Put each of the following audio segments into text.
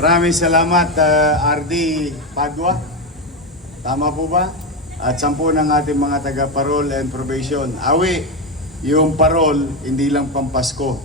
Maraming salamat, RD Padua. Tama po ba? At 10 ng ating mga taga-parol and probation. Awi, yung parol, hindi lang pampasko.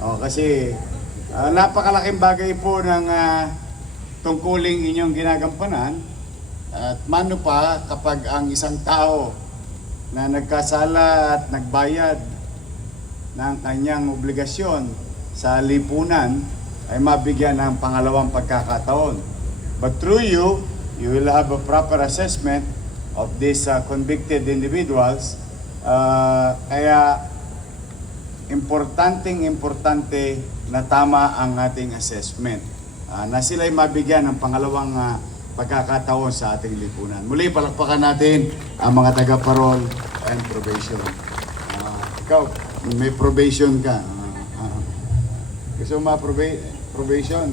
Kasi napakalaking bagay po ng tungkuling inyong ginagampanan. At mano pa kapag ang isang tao na nagkasala at nagbayad ng kanyang obligasyon sa lipunan ay mabigyan ng pangalawang pagkakataon. But through you will have a proper assessment of these convicted individuals. Kaya importante na tama ang ating assessment. Na sila'y mabigyan ng pangalawang pagkakataon sa ating lipunan. Muli, palakpakan natin ang mga taga-parol and probation. Ikaw, may probation ka. Gusto mo probation?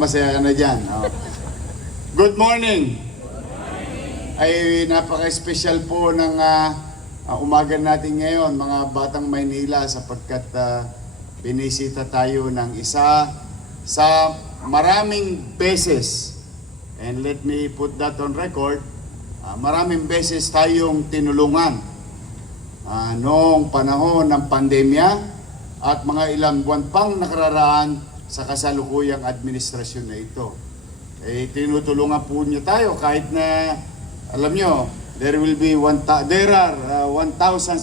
Masaya ka na dyan. Good morning! Ay napaka-special po ng umaga natin ngayon, mga Batang Maynila, sapagkat binisita tayo ng isa sa maraming beses. And let me put that on record. Maraming beses tayong tinulungan noong panahon ng pandemya at mga ilang buwan pang nakararaan sa kasalukuyang administrasyon na ito. Tinutulungan po niyo tayo kahit na, alam nyo, there are 1,600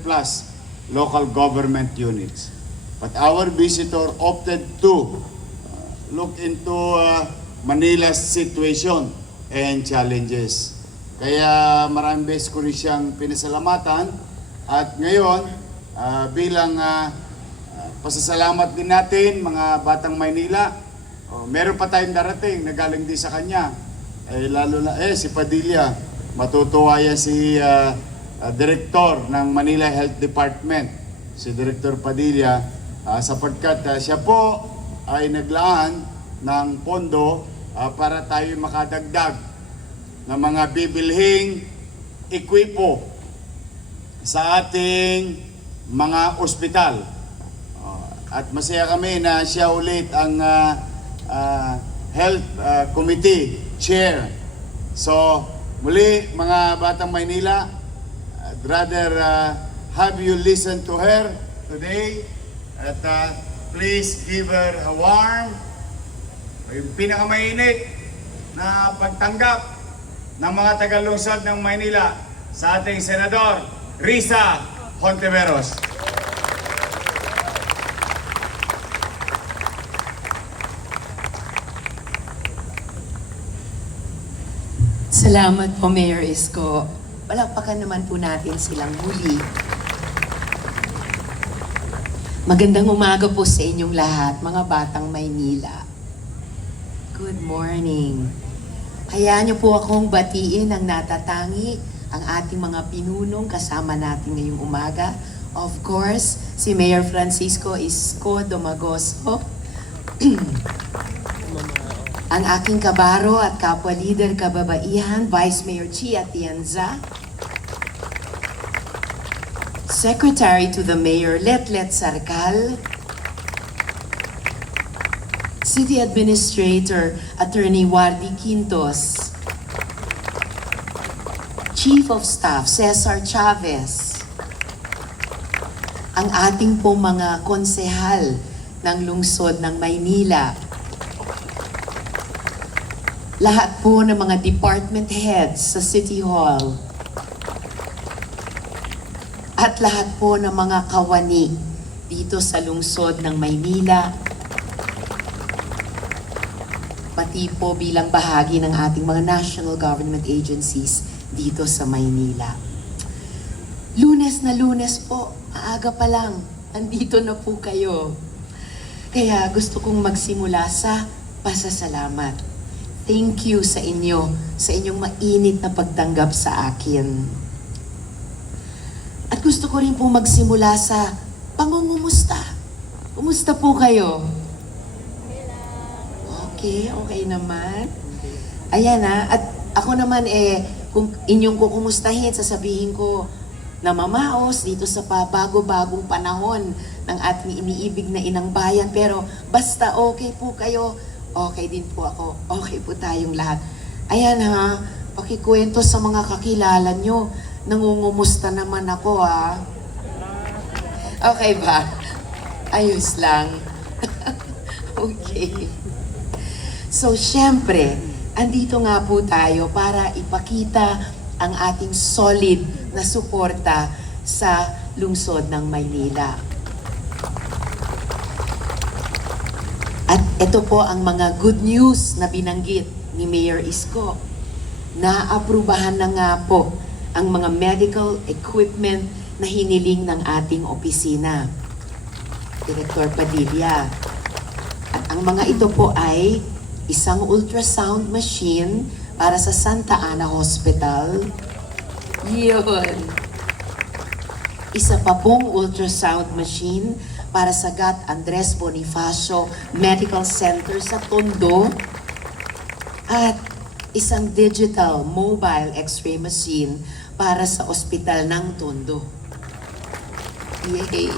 plus local government units. But our visitor opted to look into Manila's situation and challenges. Kaya maraming beses ko rin siyang pinasalamatan at ngayon bilang pasasalamat din natin mga Batang Maynila, meron pa tayong darating na galing din sa kanya. Lalo na si Padilla, matutuwa yan si Director ng Manila Health Department, si Director Padilla, sapagkat siya po ay naglaan ng pondo para tayo makadagdag ng mga bibilhing ekwipo sa ating mga ospital. At masaya kami na siya ulit ang Health Committee Chair. So, muli mga Batang Maynila, I'd rather have you listen to her today. At please give her a warm, yung pinakamainit na pagtanggap ng mga tagalungsod ng Maynila sa ating Senador Risa Hontiveros. Salamat po, Mayor Isko. Palakpakan naman po natin silang muli. Magandang umaga po sa inyong lahat, mga Batang Maynila. Good morning. Hayaan niyo po akong batiin ang natatangi ang ating mga pinunong kasama natin ngayong umaga. Of course, si Mayor Francisco Isko Domagoso, ang aking kabaro at kapwa-leader kababaihan, Vice Mayor Chi Atienza, Secretary to the Mayor Letlet Sarcal, City Administrator Attorney Wardy Quintos, Chief of Staff Cesar Chavez, ang ating po mga konsehal ng lungsod ng Maynila, lahat po ng mga department heads sa City Hall, at lahat po ng mga kawani dito sa lungsod ng Maynila, pati po bilang bahagi ng ating mga national government agencies dito sa Maynila. Lunes na Lunes po, maaga pa lang, andito na po kayo. Kaya gusto kong magsimula sa pasasalamat. Thank you sa inyo, sa inyong mainit na pagtanggap sa akin. At gusto ko rin po magsimula sa pangungumusta. Kumusta po kayo? Okay naman. Ayan at ako naman kung inyong kukumustahin, sasabihin ko, namamaos dito sa bago-bagong panahon ng ating iniibig na inang bayan. Pero basta okay po kayo, okay din po ako, okay po tayong lahat. Ayan ha, pakikwento sa mga kakilala nyo, nangungumusta naman ako ha. Okay ba? Ayos lang. Okay. So, syempre, andito nga po tayo para ipakita ang ating solid na suporta sa lungsod ng Maynila. At ito po ang mga good news na binanggit ni Mayor Isko. Naaprubahan na nga po ang mga medical equipment na hiniling ng ating opisina. Director Padilla. At ang mga ito po ay isang ultrasound machine para sa Santa Ana Hospital. Yun. Isa pa pong ultrasound machine para sa Gat Andres Bonifacio Medical Center sa Tondo. At isang digital mobile x-ray machine para sa ospital ng Tondo. Yay!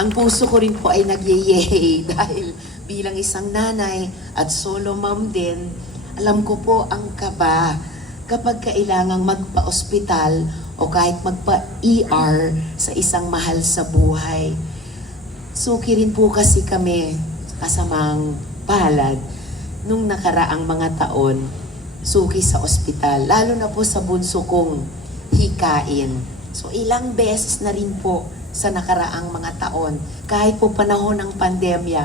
Ang puso ko rin po ay nag-yay dahil bilang isang nanay at solo mom din, alam ko po ang kaba kapag kailangang magpa-ospital o kahit magpa-ER sa isang mahal sa buhay. Suki rin po kasi kami kasamang palad nung nakaraang mga taon, suki sa ospital, lalo na po sa bunso kong hikain. So ilang beses na rin po sa nakaraang mga taon, kahit po panahon ng pandemya,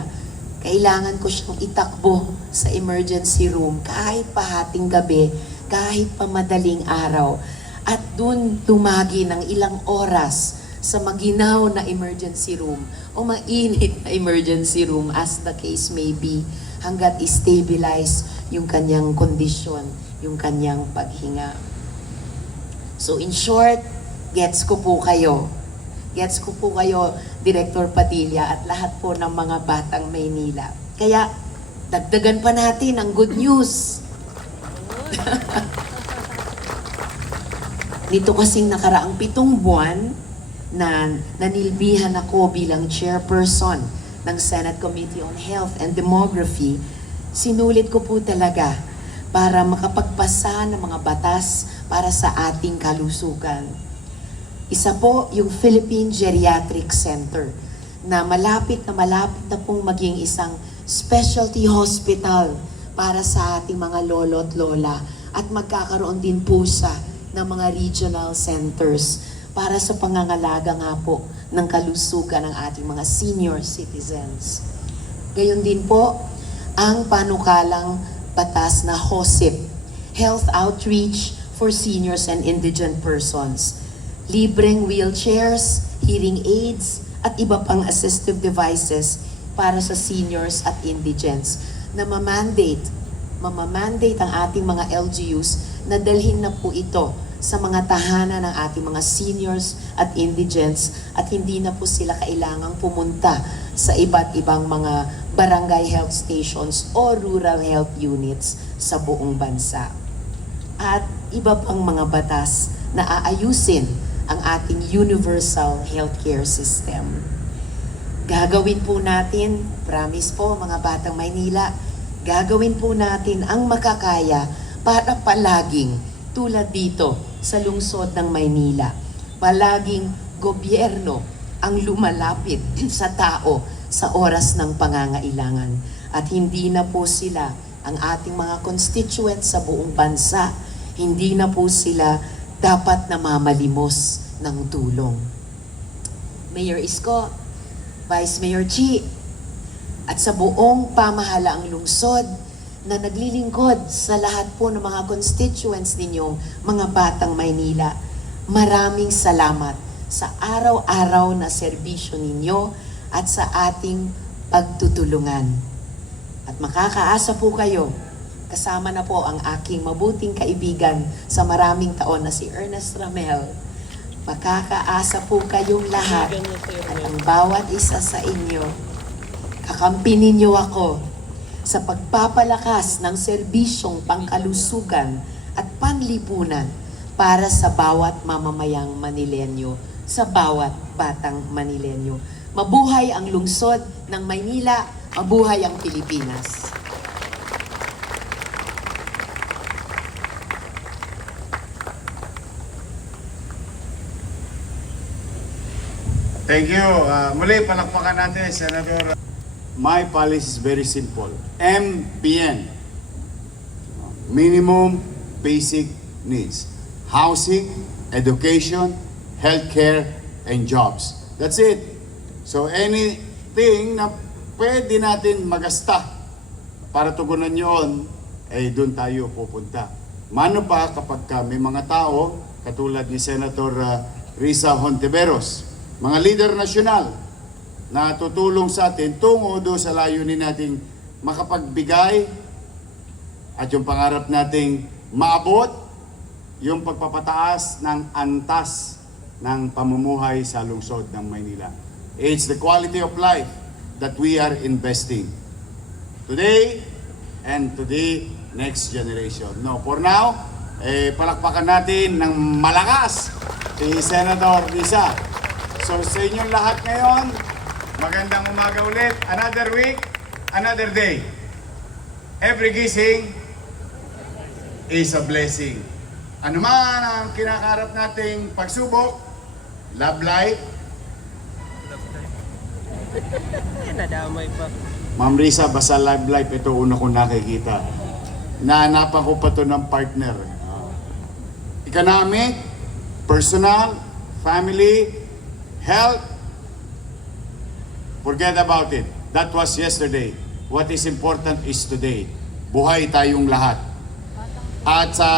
kailangan ko siyang itakbo sa emergency room kahit pahating gabi, kahit pa madaling araw. At dun tumagi ng ilang oras sa maginaw na emergency room o mainit na emergency room as the case may be, hanggat i-stabilize yung kanyang kondisyon, yung kanyang paghinga. So in short, gets ko po kayo. Gets ko po kayo, Director Padilla, at lahat po ng mga batang Maynila. Kaya, dagdagan pa natin ang good news. Nito kasing nakaraang 7 buwan na nanilbihan ako bilang chairperson ng Senate Committee on Health and Demography, sinulit ko po talaga para makapagpasa ng mga batas para sa ating kalusugan. Isa po yung Philippine Geriatric Center na malapit na pong maging isang specialty hospital para sa ating mga lolo at lola, at magkakaroon din po siya ng mga regional centers para sa pangangalaga nga po ng kalusugan ng ating mga senior citizens. Gayon din po ang panukalang batas na HOSIP, Health Outreach for Seniors and Indigent Persons. Libreng wheelchairs, hearing aids, at iba pang assistive devices para sa seniors at indigents na mamandate ang ating mga LGUs na dalhin na po ito sa mga tahanan ng ating mga seniors at indigents, at hindi na po sila kailangang pumunta sa iba't ibang mga barangay health stations o rural health units sa buong bansa. At iba pang mga batas na aayusin ang ating universal healthcare system. Gagawin po natin, promise po mga batang Maynila, gagawin po natin ang makakaya para palaging tulad dito sa lungsod ng Maynila, palaging gobyerno ang lumalapit sa tao sa oras ng pangangailangan. At hindi na po sila ang ating mga constituents sa buong bansa, hindi na po sila dapat na mamalimos ng tulong. Mayor Isko, Vice Mayor Chi, at sa buong pamahalaang lungsod na naglilingkod sa lahat po ng mga constituents ninyong mga batang Maynila, maraming salamat sa araw-araw na serbisyo ninyo at sa ating pagtutulungan. At makakaasa po kayo, kasama na po ang aking mabuting kaibigan sa maraming taon na si Ernest Ramel. Makakaasa po kayong lahat at ang bawat isa sa inyo, kakampi ninyo ako sa pagpapalakas ng serbisyong pangkalusugan at panlipunan para sa bawat mamamayang Manilenyo, sa bawat batang Manilenyo. Mabuhay ang lungsod ng Maynila, mabuhay ang Pilipinas. Thank you. Muli, palakpakan natin, Senator. My policy is very simple. MPN. Minimum Basic Needs. Housing, education, healthcare, and jobs. That's it. So anything na pwede natin magasta para tugunan yun, ay doon tayo pupunta. Mano pa kapag may mga tao, katulad ni Senator Risa Hontiveros, mga leader nasyonal na tutulong sa atin tungo doon sa layunin nating makapagbigay at yung pangarap nating maabot yung pagpapataas ng antas ng pamumuhay sa lungsod ng Maynila. It's the quality of life that we are investing today and to the next generation. No, for now, palakpakan natin ng malakas si Senator Risa. So sa inyong lahat ngayon, magandang umaga ulit. Another week, another day. Every gising is a blessing. Ano man ang kinakarap nating pagsubok, love life. Nadamay pa. Ma'am Risa, basta love life, ito una kong nakikita. Nahanapan ko pa to ng partner. Economic, personal, family, health, forget about it. That was yesterday. What is important is today. Buhay tayong lahat. At sa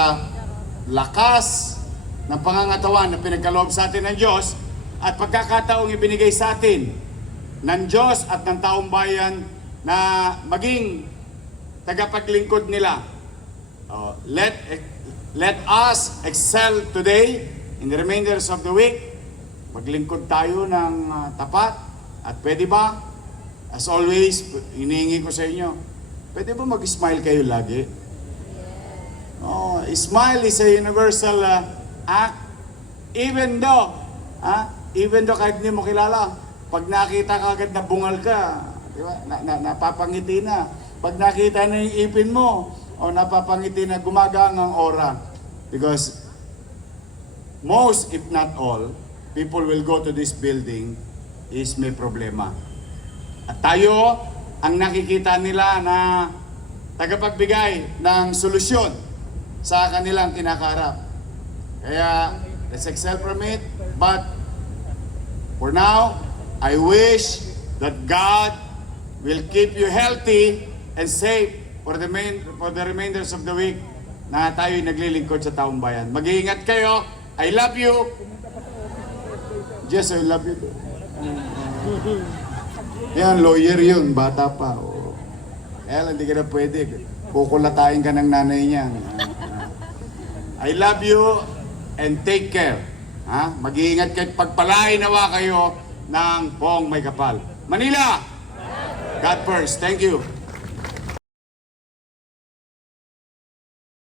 lakas ng pangangatawan na pinagkaloob sa atin ng Diyos at pagkakataong ibinigay sa atin ng Diyos at ng taong bayan na maging tagapaglingkod nila. Let us excel today in the remainders of the week. Maglingkod tayo ng tapat at pwede ba, as always, hinihingi ko sa inyo, pwede ba mag-smile kayo lagi? Oh, smile is a universal act. Even though kahit hindi mo kilala, pag nakita ka agad na bungal ka, di ba? Napapangiti na. Pag nakita na yung ipin mo, o napapangiti na gumagang ang aura. Because most, if not all, people will go to this building is may problema. At tayo, ang nakikita nila na tagapagbigay ng solusyon sa kanilang kinakarap. Kaya, let's excel from it. But, for now, I wish that God will keep you healthy and safe for the remainders of the week na tayo'y naglilingkod sa taong bayan. Mag-iingat kayo. I love you. Yes, I love you. Yan, lawyer yun. Bata pa. Oh. Kaya hindi ka na pwede. Kukulatayin ka ng nanay niya. I love you and take care. Mag-iingat kayo. Pagpalain nawa kayo ng buong may kapal. Manila! God first. Thank you.